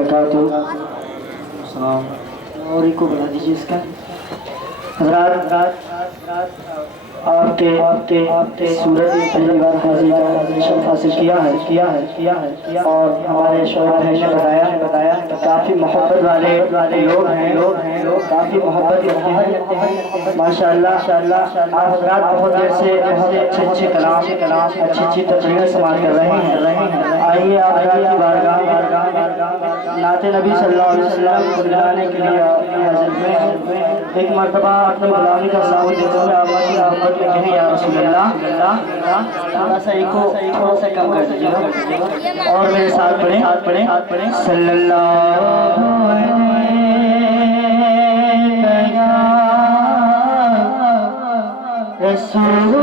वबरकातुहू। और इनको बता दीजिए इसका आपके सूरत पहली बार हाजिर हासिल किया है और हमारे शोहर भाई ने बताया काफ़ी मोहब्बत वाले लोग हैं काफ़ी मोहब्बत करते हैं माशाअल्लाह। आप हज़रात बहुत देर से बहुत अच्छे कलाम अच्छी तकरीरें समाप्त कर रहे हैं। आइए आप हज़रात की बारगाह नाते नबी सल्लल्लाहु अलैहि वसल्लम को दिलाने के लिए हाजिर हुए हैं। एक मरतबा अपनी गुलामी का सबूत देते हुए आप में कहें या रसूल अल्लाह, थोड़ा सा इको थोड़ा सा कम कर दीजिए और मेरे साथ पढ़ें सल्लल्लाहु अलैहि रसूल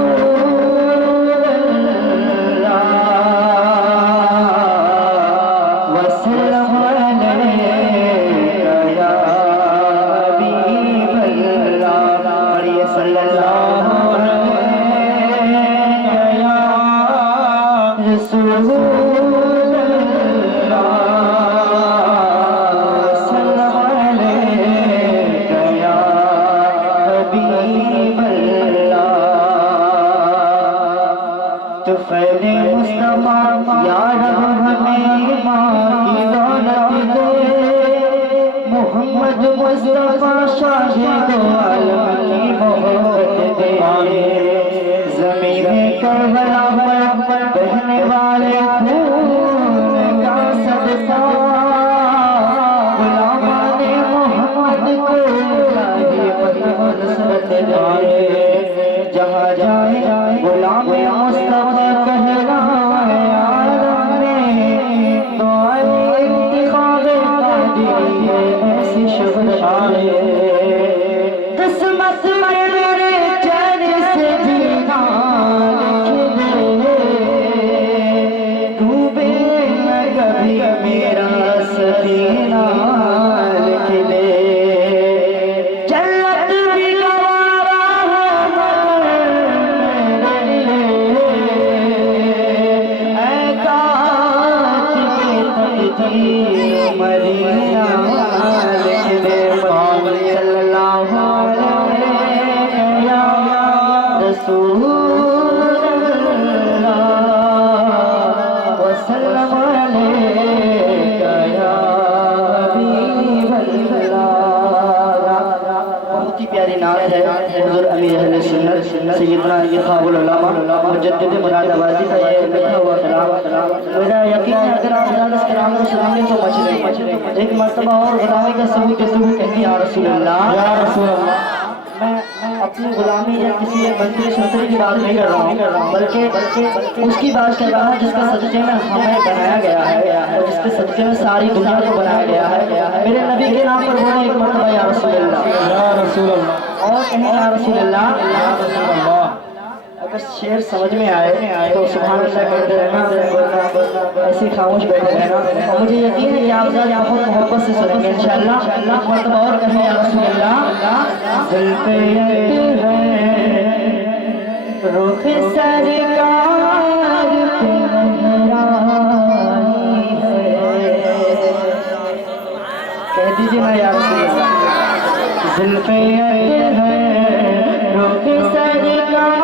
तो फैले मुस्तफा या रब हमें माँ की दौलत दे, मोहम्मद मुस्तफा शाहिद आलम की मोहब्बत दे। ज़मीन करबला पर बहने वाले खून का सदका, गुलामाने मोहम्मद को इलाही फतह नुसरत दे। जहाँ जाए गुलाम मुस्तफा कहलाए आलम में, तो इंतिखाब कादिर ऐसी शोहरत आए। किस्मत में मेरे चैन से जीना लिख दे, डूबे न कभी मेरा सफीना लिख दे। प्यारी नात है हुज़ूर अमीर अहले सुन्नत सैयदना इरफ़ानुल उलमा मुजद्दिद मुरादाबादी का ये लिखा हुआ कलाम। मेरा यकीन है अगर आप इस कलाम को सुनेंगे तो बच रहे। एक मरतबा और गुलामी का सबूत देते हुए कहते या रसूल अल्लाह। मैं अपनी गुलामी या किसी एक मंत्री शंतरी की बात नहीं कर रहा हूँ, बल्कि उसकी बात कर रहा हूँ जिसके सदक़े में हमें बनाया गया है और जिसके सदक़े में सारी दुनिया को बनाया गया है। मेरे नबी के नाम पर बोले एक मरतबा या रसूल अल्लाह और कहें या रसूल अल्लाह। अगर शेर समझ में आए तो सुभान अल्लाह कहते रहना, ऐसे खामोश बैठे रहना और मुझे यकीन है कि आप बहुत मोहब्बत से सुनेंगे इंशाअल्लाह। मरतबा और कहें या रसूल अल्लाह। ज़ुल्फ़े रुख सरकार पे लहराई है, कह दीजिए ना या रसूल अल्लाह। ज़ुल्फ़े रुख सरकार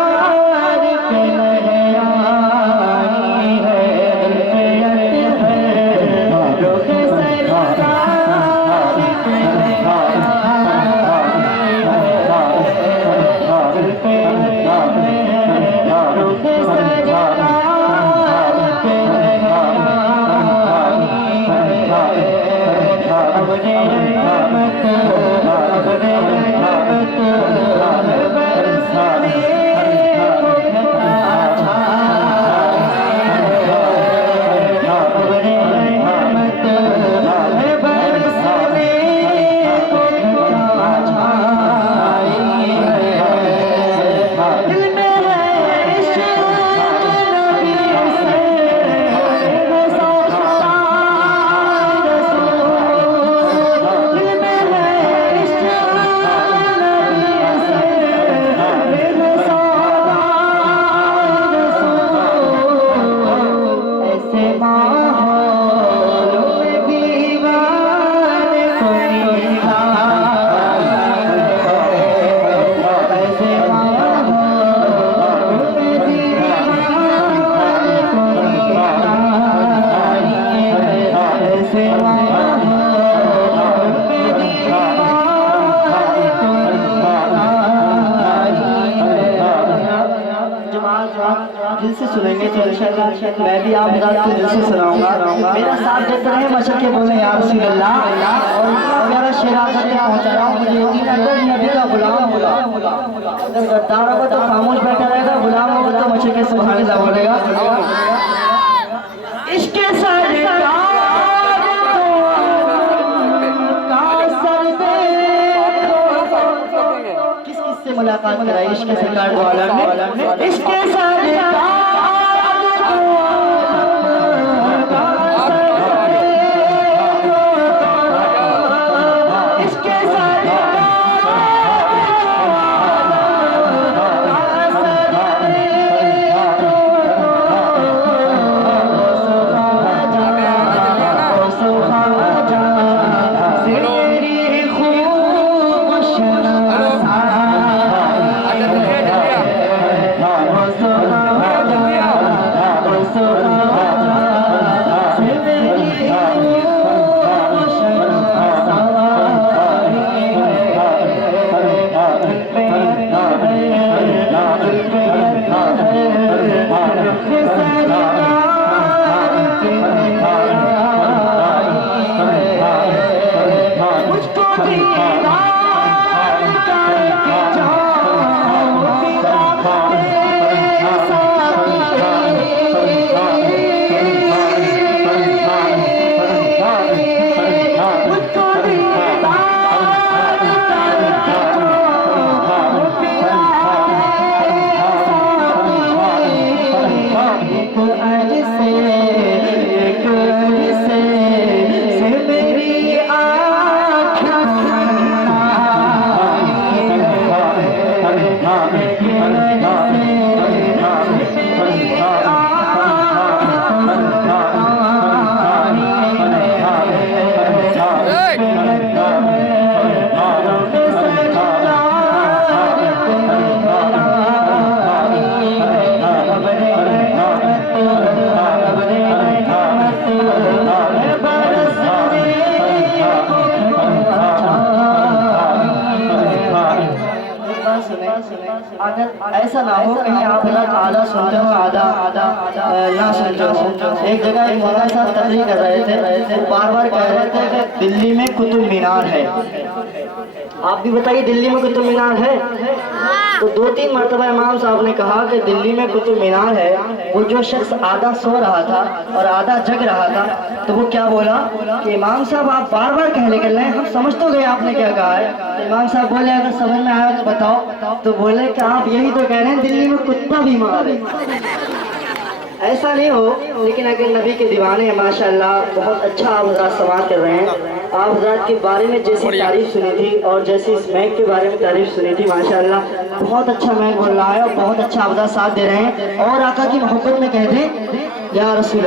दिल से सुनेंगे तो इंशाअल्लाह मैं भी आप हज़रात को दिल से सुनाऊंगा। मेरा साथ देते रहे, मशक के बोले या रसूल अल्लाह। और इतना प्यारा शेर आप तक पहुंचा रहा हूँ, मुझे यकीन है कि नबी का गुलाम होगा। अगर गद्दार होगा तो खामोश बैठा रहेगा, गुलाम होगा तो मशक के सुभान अल्लाह बोलेगा। इसके किस किस से मुलाकात कराई इश्क़ सरकार वाला ने, इसके अगर ऐसा ना हो कहीं आप आधा सुनते हो आधा ना सुनते हो। एक जगह एक मौलाना साहब तकरीर कर रहे थे, बार बार कह रहे थे कि दिल्ली में कुतुब मीनार है। आप भी बताइए दिल्ली में कुतुब मीनार है? तो 2-3 मरतबा इमाम साहब ने कहा कि दिल्ली में कुतुब मीनार है। वो जो शख्स आधा सो रहा था और आधा जग रहा था, तो वो क्या बोला कि इमाम साहब आप बार बार कहने कर रहे हैं, हम समझ तो गए आपने क्या कहा है। तो इमाम साहब बोले अगर समझ में आया तो बताओ। तो बोले कि आप यही तो कह रहे हैं दिल्ली में कुत्ता बीमार है। ऐसा नहीं हो, लेकिन अगर नबी के दीवाने हैं माशाअल्लाह, बहुत अच्छा आप हज़रात समात कर रहे हैं। आप हज़रात के बारे में जैसी तारीफ सुनी थी और जैसी इस महक के बारे में तारीफ सुनी थी माशाअल्लाह, बहुत अच्छा महक बोल रहा है और बहुत अच्छा आप हज़रात साथ दे रहे हैं। और आका की मोहब्बत में कह दें या रसूल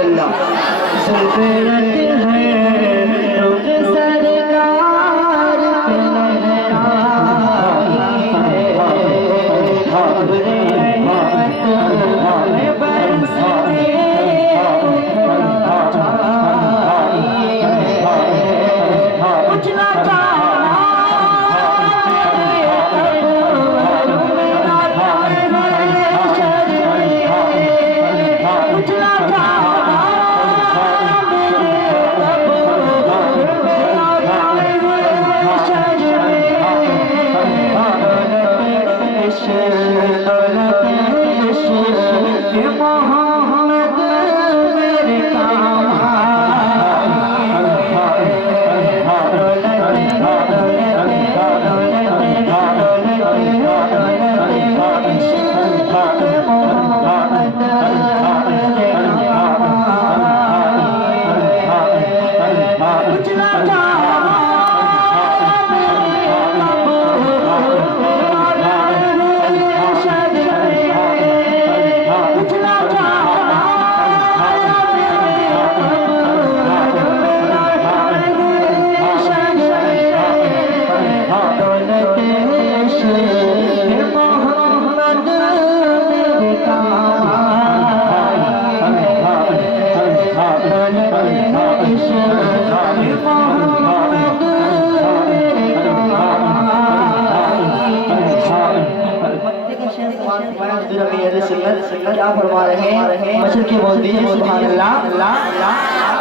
सुन्नत क्या फरमा रहे हैं, मशर के बोल दीजिए सुभान अल्लाह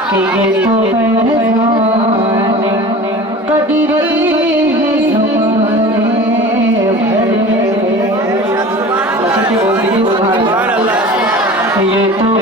कि ये तो कदीरे हैं ज़माने भर में, मशर के बोल दीजिए सुभान अल्लाह, ये तो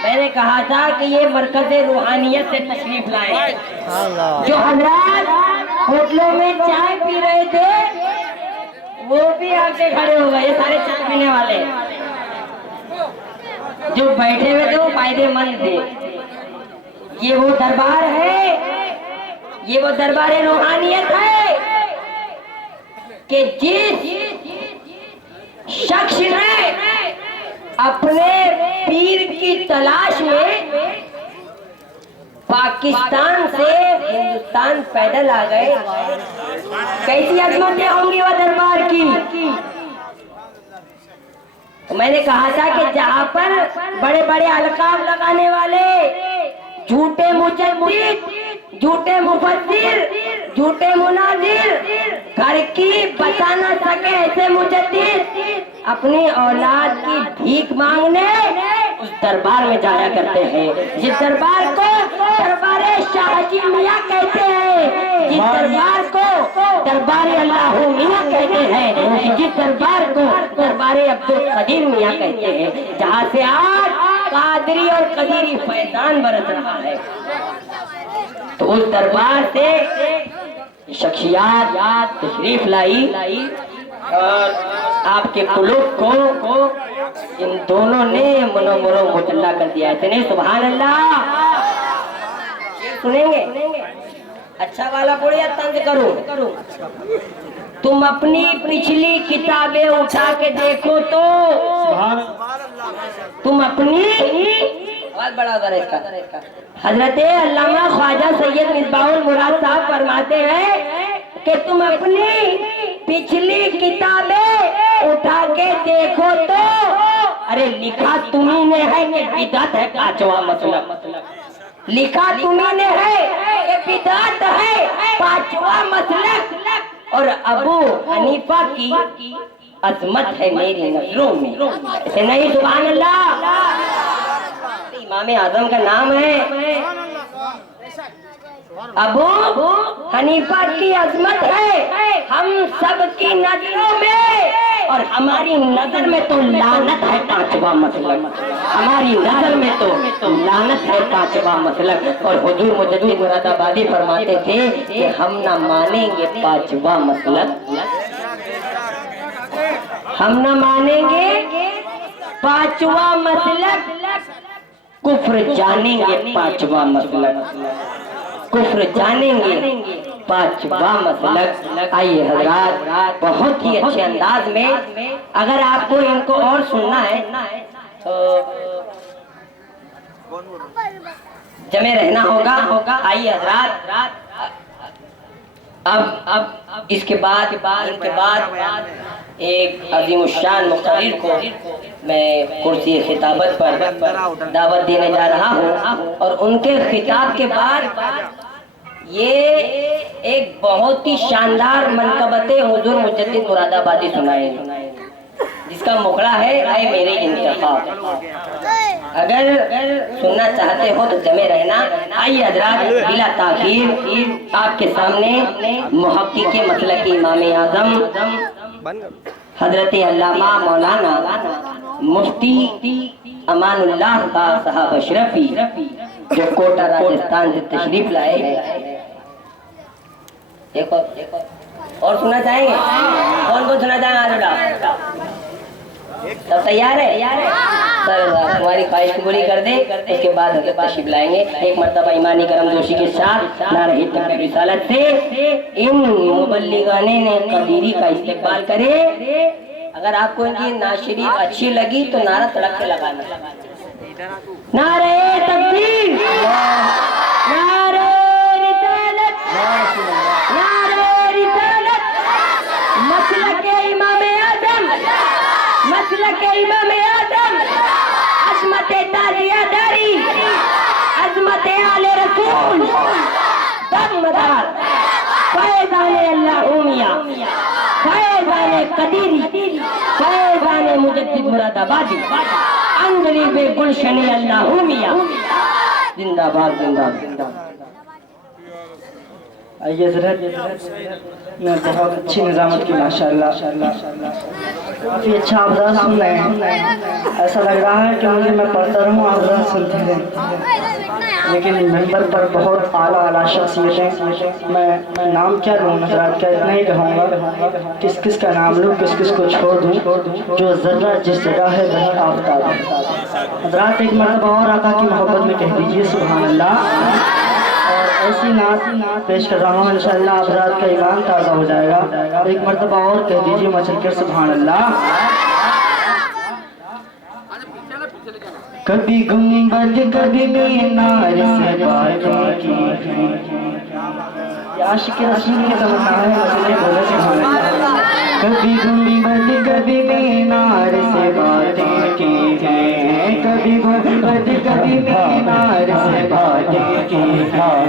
मैंने कहा था कि ये मरकज रूहानियत से तशरीफ लाए। जो हजरात होटलों में चाय पी रहे थे वो भी आके खड़े हो गए, ये सारे चाय पीने वाले। जो बैठे हुए थे वो फायदेमंद थे। ये वो दरबार है, ये वो दरबार रूहानियत है कि जिस शख्स ने अपने पीर की तलाश में पाकिस्तान से हिंदुस्तान पैदल आ गए, कैसी अजमतें होंगी वह दरबार की। तो मैंने कहा था कि जहाँ पर बड़े बड़े अलकाब लगाने वाले, झूठे मुजद्दिद, झूठे मुफस्सिर, झूठे मुनाजिर, घर की बचा न सके ऐसे मुजद्दिद अपनी औलाद की भीख मांगने उस दरबार में जाया करते हैं। जिस दरबार को दरबारे शाहजी मियाँ कहते हैं, जिस दरबार को दरबारे अल्लाह मियाँ कहते हैं, जिस दरबार को दरबारे अब्दुल कदीर मियाँ कहते हैं, जहाँ से आज कादरी और कदीरी फैजान बरस रहा है। तो उस दरबार से शख्सियात तशरीफ लाई और आपके कुलूब को इन दोनों ने मनोमरो मुतल्ला कर दिया है। इतने सुभान अल्लाह सुनेंगे। अच्छा वाला बोलिए, तंग करूं। तुम अपनी पिछली किताबें उठा के देखो तो तुम अपनी बहुत बड़ा उधर इसका हजरत अल्लामा ख्वाजा सैयद मिसबाहुल मुराद साहब फरमाते हैं कि तुम अपनी पिछली किताबें उठा के देखो तो अरे लिखा तुम्ही ने है कि बिदअत है पांचवा मसला। लिखा तुम्ही ने है कि बिदअत है पांचवा मसलक और अबू हनीफा की अजमत है मेरी नजरों में। ऐसे नहीं सुभान अल्लाह, इमाम आजम का नाम है। अबू हनीफा की अजमत है हम सबकी नजरों में, और हमारी नजर में तो लानत है पांचवा मसलक। हमारी नजर में तो लानत है पांचवा मसलक। और हुजूर मुजद्दिद मुरादाबादी फरमाते थे कि हम न मानेंगे पांचवा मसलक, हम न मानेंगे पांचवा मसलक, कुफ्र जानेंगे पांचवा मसलक, कुफ्र जानेंगे पांचवा मसलक। आइए हजरात, बहुत ही अच्छे अंदाज में, अगर आपको इनको और सुनना है तो जमे रहना होगा। आइए हजरात, अब इसके बाद एक अजीमुशान मुक़र्रिर को मैं कुर्सी खिताबत पर दावत देने जा रहा हूँ, और उनके खिताब के बाद ये एक बहुत ही शानदार मनकबते हुजूर मुजद्दिद मुरादाबादी सुनाएंगे, जिसका मुखड़ा है ऐ मेरे इंतखाब। अगर सुनना चाहते हो तो जमे रहना। आइए हजरात, बिला ताखीर आपके सामने मुहक्किक़ मसलक इमाम आज़म हजरत अल्लामा मौलाना मुफ्ती अमानुल्लाह साहब अशरफी, जो कोटा राजस्थान से तशरीफ लाए हैं। देखो और सुनना चाहेंगे? कौन सुनना चाहेंगे? सब तैयार है? सर तुम्हारी ख्वाहिश पूरी कर दे, उसके बाद हजरत तशरीफ लाएंगे। एक मर्तबा ईमानी करम जोशी के साथ नारे तकबीर रिसालत से इन मुबल्लिगाने ने कदीरी का इस्तेमाल करे। अगर आपको इनकी नाशरीफ अच्छी लगी तो नारा तड़क के लगाना। नारे तकबीर, नारे रिसालत, नारे रिसालत, मसलक इमाम आज़म, मसलक इमाम आज़म, अज़मत ताज़ियादारी, अज़मत आले रसूल, दमदार फैज़ाने अल्लाह मियां, फैज़ाने कदीरी, फैज़ाने मुजद्दिद मुरादाबादी, अंजलि बे गुलशन अल्लाह मियां, जिंदाबाद जिंदाबाद। आइए हज़रत, मैं बहुत अच्छी निज़ामत की माशाअल्लाह, काफ़ी अच्छा आवाज़ सुन रहे हैं। ऐसा लग रहा है कि मुझे मैं पढ़ता रहूँ आवाज़ सुनते रहें, लेकिन मेंबर पर बहुत आला शख्सियतें, मैं नाम क्या लूँ हज़रत, क्या इतना ही कहूँगा, किस किस का नाम लूँ, किस किस को छोड़ दूँ। जो ज़र्रा जिस जगह है वही आफ्ताब है। हज़रत एक मरतबा और आका की मोहब्बत में कह दीजिए सुभान अल्लाह। और ऐसी नात पेश कर रहा हूँ, इंशाअल्लाह हज़रत का ईमान ताज़ा हो जाएगा। एक मरतबा और कह दीजिए मचल कर सुभान अल्लाह। कभी गुंबद कभी मीनार से बातें की, आशिक रसूल की तमन्ना है, मसले बोले सुभान अल्लाह। कभी गुंबद कभी मीनार से बातें की हैं, कभी गुंबद कभी मीनार से बातें की हैं,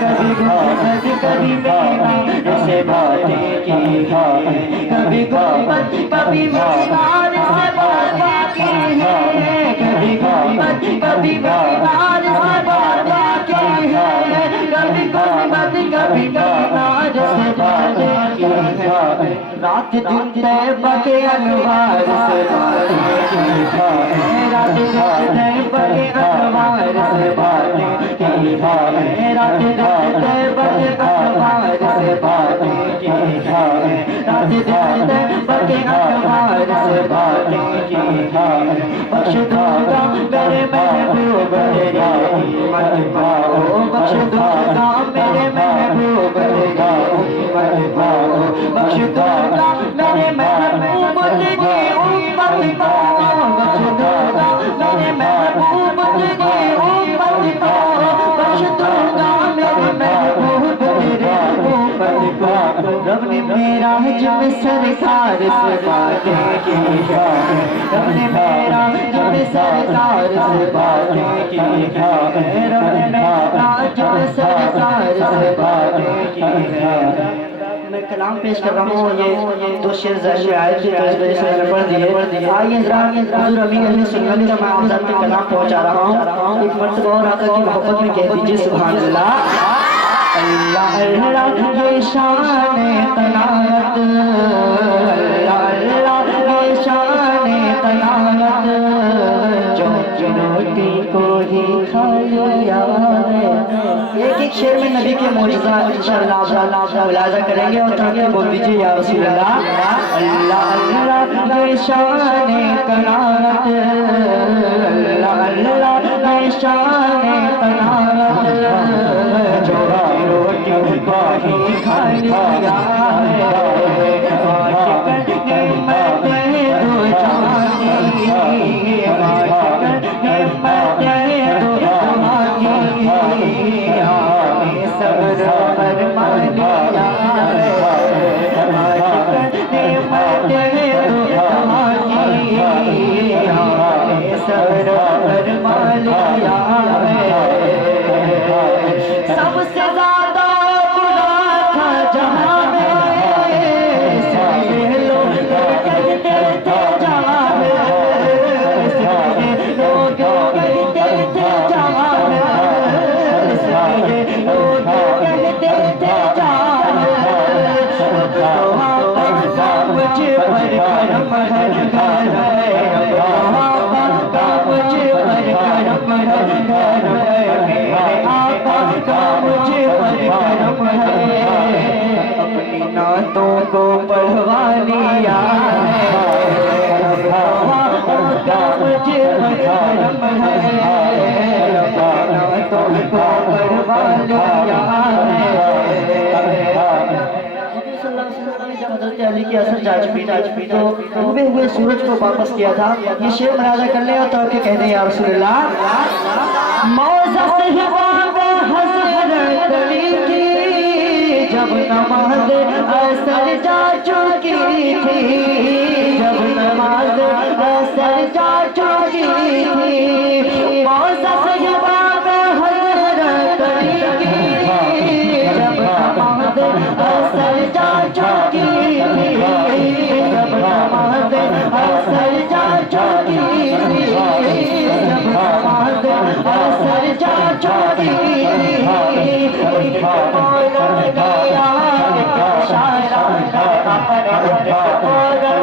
कभी गुंबद कभी मीनार से बातें की हैं, कभी गुंबद कभी मीनार से बातें की हैं, कभी गुंबद कभी मीनार से बातें की हैं, कभी गुंबद कभी मीनार से बातें की हैं। रात दिन तैबा के अनवार से बातें की हैं, रात दिन तैबा के अनवार से बातें की हैं, रात दिन तैबा के अनवार से बातें की हैं, रात दिन तैबा के अनवार से बातें की हैं। बख्श दूंगा मेरे महबूब तेरा ईमान पाओ, बख्श दूंगा मेरे महबूब तेरा ईमान पाओ, बख्श दूंगा मेरे महबूब तेरी उम्मत को, बख्श दूंगा मेरे महबूब तेरी उम्मत को, बख्श दूंगा मेरे महबूब तेरी उम्मत को। रब ने मेरा जब सरकार से बातें की हैं, रब ने मेरा जब सरकार से बातें की हैं, रब ने मेरा जब सरकार से बातें की हैं। मैं कलाम पेश कर रहा हूँ, ये दो शेर ज़हन में आए थे तो इस वजह से मैंने पढ़ दिए। आइए हुज़ूर अमीर अहले सुन्नत का मैं आप तक कलाम पहुँचा रहा हूँ। एक मर्तबा और आका की मोहब्बत में कह दीजिए सुभान अल्लाह। अल्लाह अल्लाह ये शान तनात, अल्लाह अल्लाह ये शान तनात, जो रोटी को ही खा लिया है। एक एक शेर में नबी के मौजूदा इंशाअल्लाह मुलाजा करेंगे और ताकि बोल दीजिए या रसूल अल्लाह। अल्लाह अल्लाह ये शान तनात, अल्लाह अल्लाह ये शान तनात, जो रोटी को ही खा लिया है। सबसे ज्यादा बुरा था जहां में, सारे लोग कहते थे जहां में, लोग कहते थे जहां में, सारे लोग कहते थे जहां में, मुझे पर करम है, मुझे पर करम है, आका मुझे पर करम है, अपनी नातों को पढ़वा लिया है, मुझे पर करम है, नातों को पढ़वा लिया है। जब हज़रत अली की असर जा चुकी तो डूबे हुए सूरज को वापस किया था। ये शेर मुलाजा कर ले और तो आपके कह दें या रसूल अल्लाह। मौज़ा साहिबान हज़रत अली की जब नमाज असर जा चुकी थी, जब नमाज असर जा चुकी थी, मौज़ा साहिबान हज़रत अली की जब नमाज असर जा चुकी थी, जब नमाज असर जा चुकी थी, जब नमाज असर जा चुकी थी, बोल गया इशारा बोल गया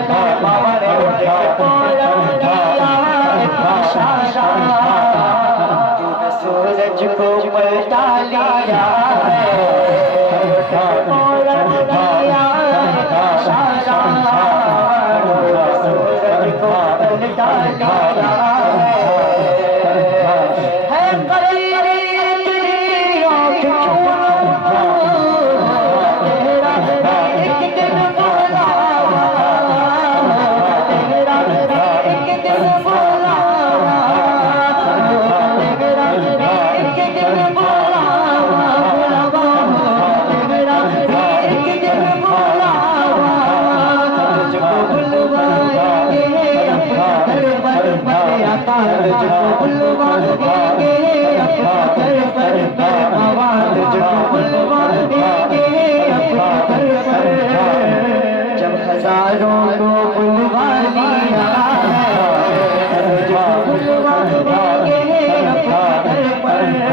इशारा बोल गया इशारा सूरज को पलटा लिया है, सूरज को पलटा लिया है, तेरा एक दिन बुलावा, तेरा एक दिन बुलावा, तेरा एक दिन बुलावा, तेरा एक दिन बुलावा, तुझको बुलवाएंगे अपने दरबार में आका, तुझको बुलवाएंगे अपने दरबार में बाबा, तुझको बुलवाएंगे अपने दरबार। जब हजारों को बुलवा लिया है, तुझको बुलवाएंगे अपने दरबार,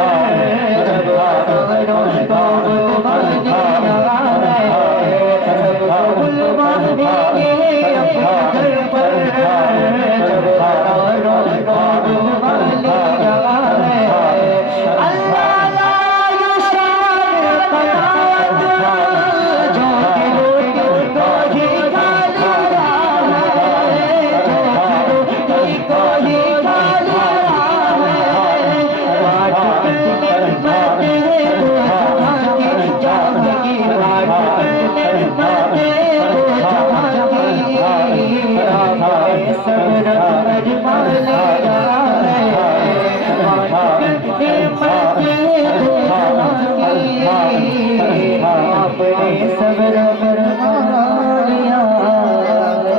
जब हजारों को बुलवा लिया है, तुझको बुलवाएंगे अपने दरबार, जब हजारों को बुलवा लिया है। अल्लाह ला ये शान तनात, जो कि रोटी को ही खा लिया है, जो कि रोटी को ही खा लिया है, बात करने मते वो जहांगी जाएगी, बात करने मते वो जहांगी, आपने सब्र फरमा लिया है, बात करने मते वो जहांगी, आपने सब्र फरमा लिया है।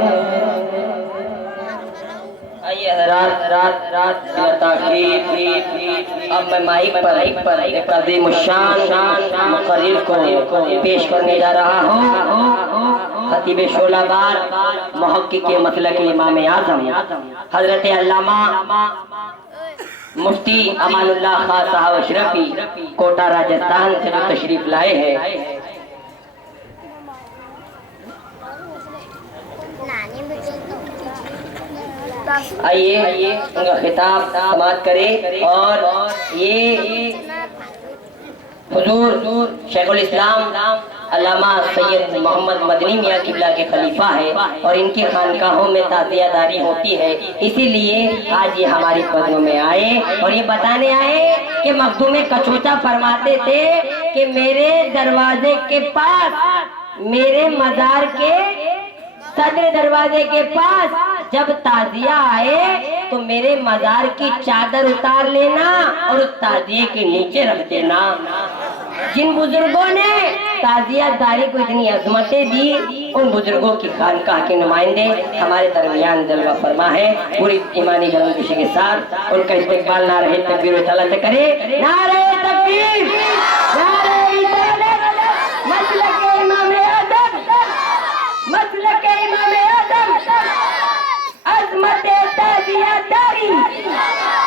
आइए रात रात रात ताकीब, अब मैं माइक पर एक अज़ीम शान मुक़र्रिर को पेश करने जा रहा हूँ। खतीब शोलाबार मुहक्किक के मसलक इमाम आजम हजरत अल्लामा मुफ्ती अमानुल्लाह खान साहब अशरफी कोटा राजस्थान से जो तशरीफ लाए हैं, आइए उनका खिताब समाप्त करें। और ये हुजूर शेखुल इस्लाम अल्लामा सैयद मोहम्मद मदनी मियाँ किबला के खलीफा है और इनकी खानकाहों में ताज़ियादारी होती है, इसीलिए आज ये हमारी कदमों में आए और ये बताने आए कि मखदूम कचोचा फरमाते थे कि मेरे दरवाजे के पास, मेरे मजार के सदर दरवाजे के पास जब ताजिया आए तो मेरे मजार की चादर उतार लेना और उस ताजिए के नीचे रख देना। जिन बुजुर्गों ने ताजियादारी को इतनी अजमतें दी, उन बुजुर्गों की खानकाह के नुमाइंदे हमारे दरमियान जलवा फरमा है। पूरी ईमानी गलमकुशी के साथ उनका इस्तेकबाल नारे तकबीर तला से करे। नारे तकबीर, नारे रिसालत, मसलक इमाम आदम, मसलक इमाम आदम, अजमत ताजियादारी,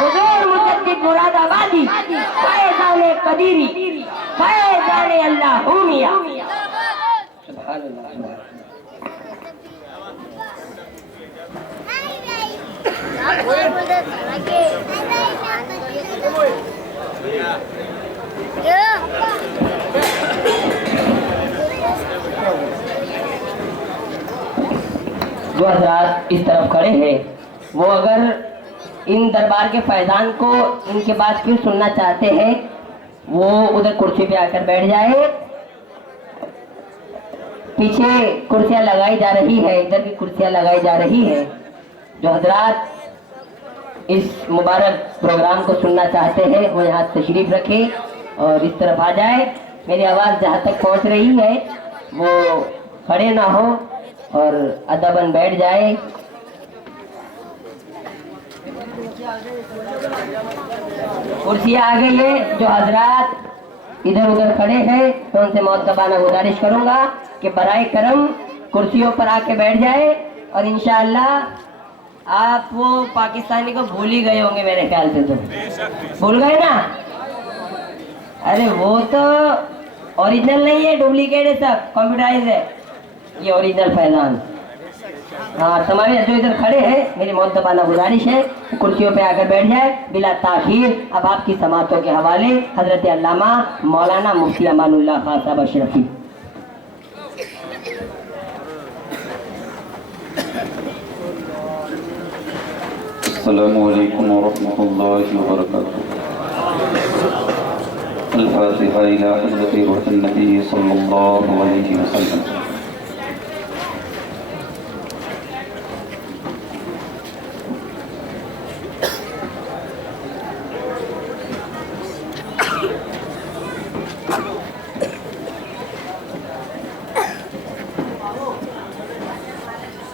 हुजूर मुजद्दिद मुरादाबादी, फैज़ान कदीरी, फैज़ान अल्लाहुमिया। सुभान अल्लाह। जो हज़रात इस तरफ खड़े हैं, वो अगर इन दरबार के फैजान को इनके बाद फिर सुनना चाहते हैं, वो उधर कुर्सी पे आकर बैठ जाए। पीछे कुर्सियां लगाई जा रही है, इधर भी कुर्सियां लगाई जा रही है। जो हजरात इस मुबारक प्रोग्राम को सुनना चाहते हैं वो यहाँ तशरीफ रखे और इस तरफ आ जाए। मेरी आवाज़ जहाँ तक पहुँच रही है वो खड़े ना हो और अदबन बैठ जाए। कुर्सियाँ आ गई है। जो हजरात इधर उधर खड़े हैं तो उनसे मौतबाना गुजारिश करूंगा कि बराए करम कुर्सियों पर आके बैठ जाए। और इंशाअल्लाह आप वो पाकिस्तानी को भूल ही गए होंगे मेरे ख्याल से, तो भूल गए ना। अरे वो तो ओरिजिनल नहीं है, डुप्लीकेट है, सब कंप्यूटराइज है। ये ओरिजिनल फैजान। हाँ, तमाम जो इधर खड़े हैं मेरी मौतबाना गुजारिश है कुर्सियों पे आकर बैठ जाए बिला ताखीर। अब आपकी समातों के हवाले हजरत अल्लामा मौलाना मुफ्ती अमानुल्लाह खान साहब अशरफी। अस्सलामु अलैकुम वरहमतुल्लाहि वबरकातुहू। अल-फातिहा इला हज़रति रूहुन नबी सल्लल्लाहु अलैहि वसल्लम।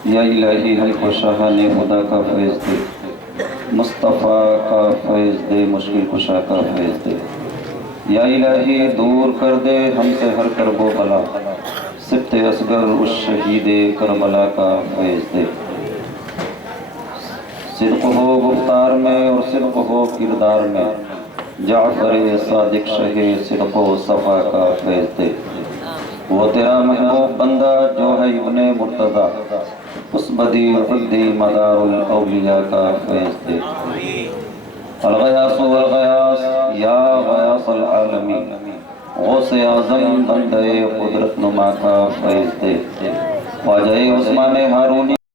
या इलाही हमको शाहाने खुदा का फैज़ दे, मुस्तफ़ा का फैज़ दे, मुश्किल कुशा का फैज़ दे। या इलाही दूर कर दे हमसे हर करबो बला, सिब्ते असगर उस शहीद करबला का फैज़ दे। सिद्क़ हो गुफ्तार में और सिद्क़ हो किरदार में, जाफ़र सादिक शहे सिद्क़ व सफ़ा का फैज़ दे। वो तेरा महबूब बंदा जो है इब्ने मुर्तज़ा, उस बदी मदारुल औलिया का फैज़ दे। अल-गयास वल-गयास या गयासल आलमीन, गौसे आज़म बंदे कुदरत नुमा का फैज़ दे। ख्वाजा उस्मान हारूनी